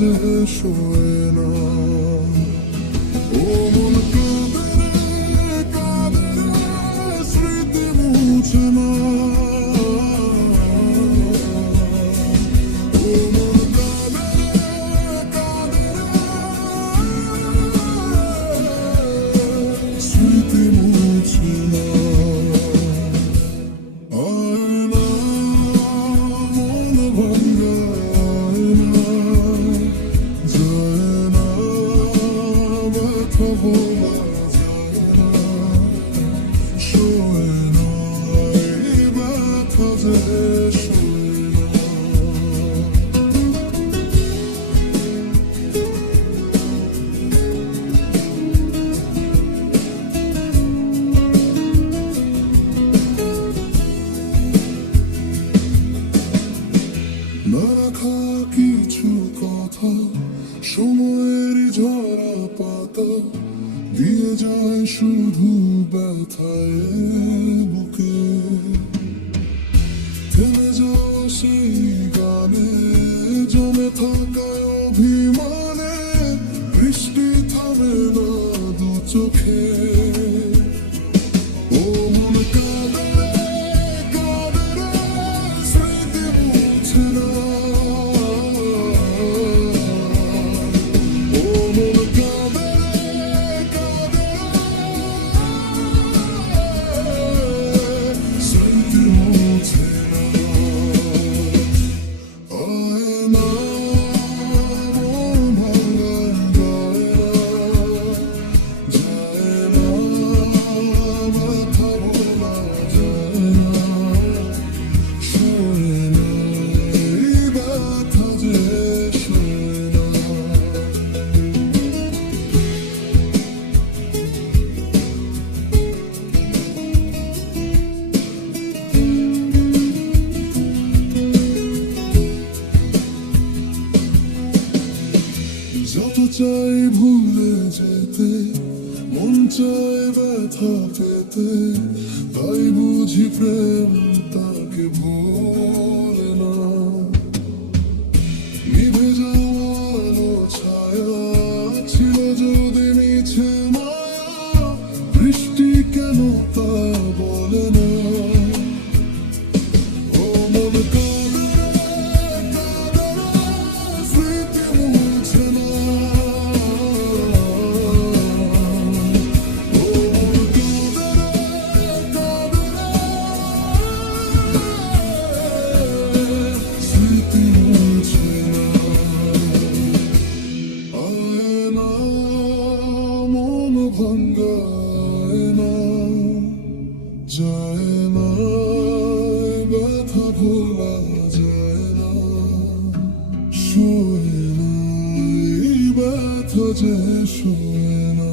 যে শোয় না। ও মন কাঁদে কাঁদে স্মৃতি মুছে না। ও মন কাঁদে কাঁদে স্মৃতি মুছে না। আয়না মন ভাঙা আয়না, যায় না ব্যথা বলা যায় না, শোয় না এই ব্যথা যে শোয় না। না রাখা কিছু কথা সময়ের ঝরা পাতা দিয়ে যায় শুধু ব্যথায় বুকে। থেমে যাওয়া সেই গানে জমে থাকায় অভিমানে বৃষ্টি থামে না দু চোখে। ও মন কাঁদে কাঁদে স্মৃতি মুছে না। ও মন কাঁদে কাঁদে স্মৃতি মুছে না। আয়না মন ভাঙা যায় না, ব্যথা বলা যায় না, শোয় না এই ব্যথা যে শোয় না। যত চাই ভুলে যেতে মন চায় ব্যথা পেতে, তাই বুঝি প্রেম তাকে ভোলে না। নিভে যাওয়া আলো ছায়া ছিল যদি মিছে মায়া, বৃষ্টি কেন তা বলে না। ও মন কাঁদে কাঁদে স্মৃতি মুছে না। ও মন কাঁদে কাঁদে স্মৃতি মুছে না। আয়না মন ভাঙা আয়না, যায় না ব্যথা ভোলা যায় না, শোয় না এই ব্যথা যে শোয় না।